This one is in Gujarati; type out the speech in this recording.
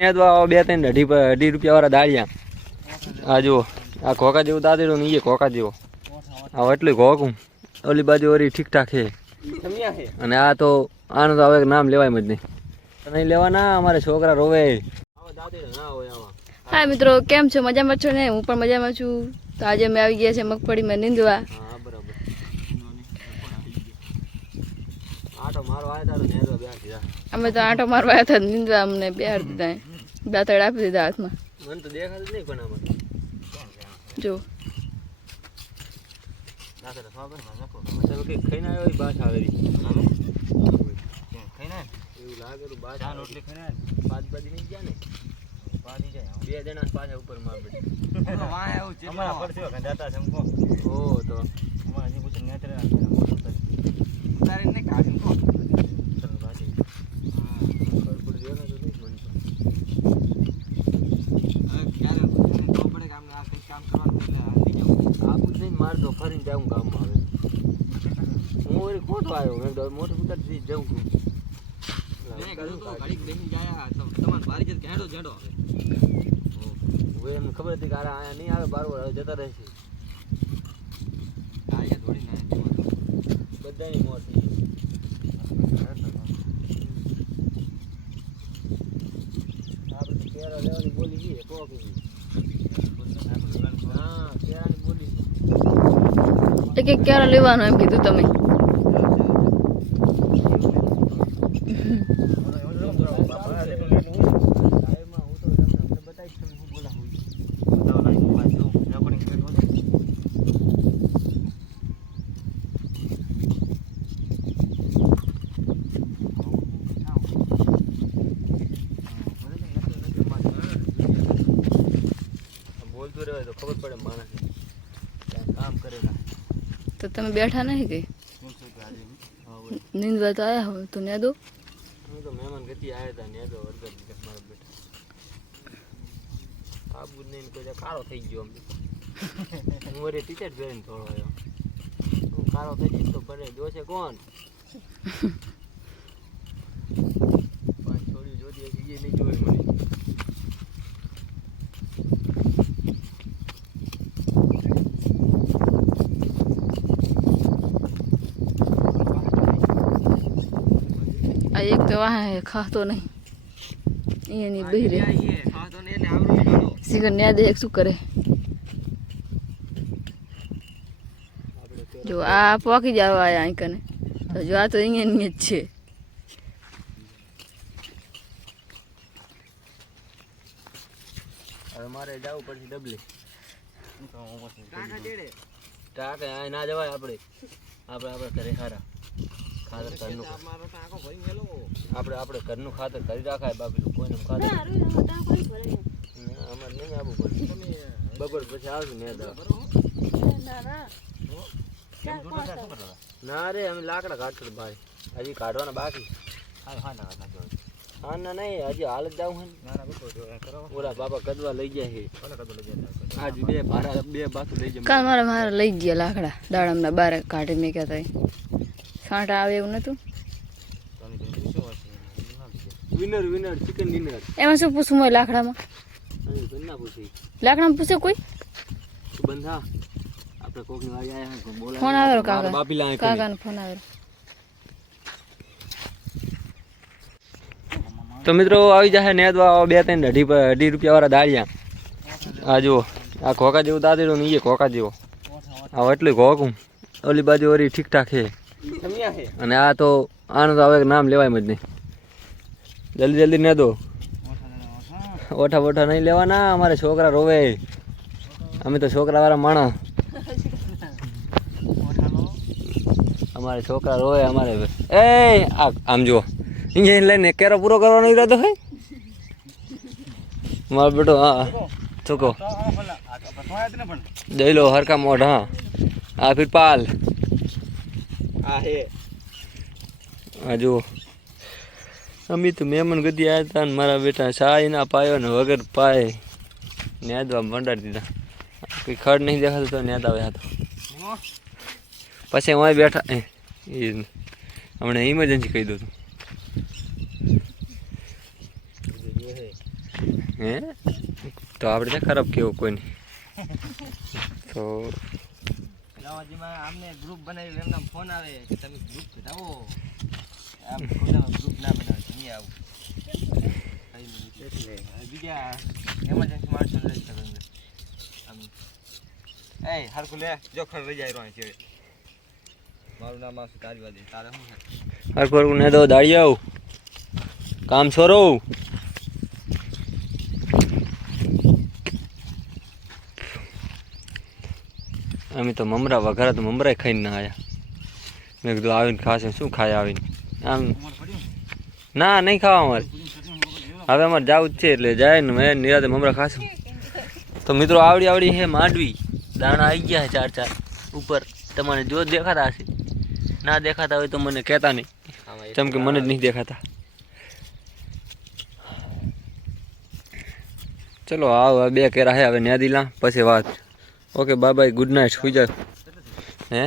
નેદવા બે ત્રણ અઢી રૂપિયા વાળા દાળિયા. આ જુઓ આ ઘોકા જેવું દાદેડું ને એ ઘોકા જેવો. આ એટલું ઘોકું ઓલી બાજુ વળી ઠીકઠાક છે. અને આ તો આનું તો હવે નામ લેવાય જ નહીં. નહીં લેવાના અમારે છોકરા રોવે. હા મિત્રો, કેમ છો? મજામાં છો ને? હું પણ મજામાં છું. તો આજે અમે આવી ગયા છે મગફળીમાં નીંદવા. અમે તો આંટો મારવા આવ્યા હતા નીંદવા. અમને બેહાર દીધા, દાંતડ આપી દીધા હાથમાં. મને તો દેખાતું નહીં પણ આમાં જો ખાઈને આવ્યો બાસ આવેલી એવું લાગેલું બાસ રોટલી ખાઈને પાંચ બાજી નહીં ગયા ને બે જણા પાછા ઉપર માર તો મારતો ફરીને જાઉં ગામમાં આવે. હું વળી ખોટો આવ્યો મેં મોટું ઉતરથી જઉં છું. એમને ખબર હતી કે આયા નહીં આવે બારવાર હવે જતા રહેશે. બધાની મોત આપણે કેરા લેવાની બોલી ગઈ કોકી. હા કેરાની બોલી એક એક ક્યારે લેવાનું એમ કીધું તમે. બોલતું રહે તો ખબર પડે માણસ કામ કરેલા. તો તમે બેઠા નહીં કઈ નીંદવા તો આવ્યા હોય તો નેદો. હું તો મહેમાન ગતિ આવ્યા હતા નેદો વર્ગર મારા બેટા આબુ નહીં કોઈ કાળો થઈ ગયો. હું વળી ટીચર પહેરીને થોડો આવ્યો. હું કાળો થઈ જઈશ તો ભલે જોશે કોણ. પાંચ છોડ્યું જોતી હશે એ નહીં જોઈ મને. આ એક તો વાહ ખાતો નહીં એની બહેરે સિગર ન્યા દે શું કરે. જો આ પોકી જવા આયા અહીં કને તો જો આ તો અહીંયા જ છે. હવે મારે જવું પડશે ડબલે ટાકે આ ના જવાય. આપણે ઘરે સારા ખાતર ઘરનું આપણે ઘરનું ખાતર કરી રાખાય. બાપી કોઈને ખાતર અમારે નહીં આવવું પડે. બપોર પછી આવશું મેં ના રે અમે લાકડા કાઢશું ભાઈ હજી કાઢવાના બાકી. હા ના નહીં હજી હાલ જ જાઉં હે. ઓલા બાપા કદવા લઈ ગયા છે આજ બે બાકી લઈ જાય. કાલ મારે લઈ ગયા લાકડા દાડમના બાર કાઢી મેં કહેતા સાંટા આવે એવું નતું. વિનર ચિકન ડિનર એમાં શું પૂછવું હોય લાકડામાં? ના પૂછી લાકડામાં પૂછે કોઈ બંધા આપણે કોકની વાળી આયા બોલા ફોન આવેલો કાકા બાપીલા કાકાનો ફોન આવેલો. તો મિત્રો આવી જશે નેદવા બે ત્રણ અઢી રૂપિયા વાળા દાળિયા. આ જુઓ આ ઘોકા જેવું દાદેડું ને એ ઘોકા જેવો. આ એટલું ઘોકું ઓલી બાજુ વળી ઠીકઠાક છે. અને આ તો આનું તો હવે નામ લેવાય જ નહીં. જલ્દી નેદો. ઓઠા બોઠા નહીં લેવાના અમારે છોકરા રોવે. અમે તો છોકરા વાળા માણસ. અમારે છોકરા રોવે અમારે. એ આમ જુઓ અહીંયા લઈને કેરો પૂરો કરવાનો ઈરાદો હોય મારો બેટો. હા ચોકો જઈ લો હરખા મોઢ. હા આ ફિર પાલ હા જુઓ અમે તો મહેમાન ગતિ આવ્યા હતા ને મારા બેટા સાઈ ના પાયો ને વગર પાય નેદવા મંડાડી દીધા. કંઈ ખડ નહીં દેખાતું તો નેદ આવ્યા હતો. પછી હું બેઠા એ હમણાં ઇમરજન્સી કહી દઉં. હે તો આપણે ત્યાં ખરાબ કેવું કોઈ નહીં તો લાવાજીમાં આમને ગ્રુપ બનાવ્યું એમના ફોન આવે કે તમે ગ્રુપ બનાવો આમ કોઈના ગ્રુપ ના બનાવે નહીં આવું એટલે બીજા એમરજન્સી માણસો લઈ શકે આમ એ હરકું લે જો ખર રહી જાય રહ્યો છે મારું નામ આવશે તારી વાદે તારે શું છે હરખું ને તો દાડી આવ કામ છોરો અમે તો મમરા વઘારા તો મમરા ખાઈને ના આવ્યા મેં કીધું આવીને ખાશે શું ખાય આવીને આમ ના નહીં ખાવા અમારે હવે અમારે જવું જ છે એટલે જાય ને મેં નિરાતે મમરા ખાશું તો મિત્રો આવડી હે માંડવી દાણા આવી ગયા છે 4 ઉપર તમને જો દેખાતા હશે ના દેખાતા હોય તો મને કહેતા નહીં કેમ કે મને જ નહીં દેખાતા ચલો આવ 2 કેરા હે હવે ન્યાદીલા પછી વાત okay bye bye good night સુઈ જાવ હે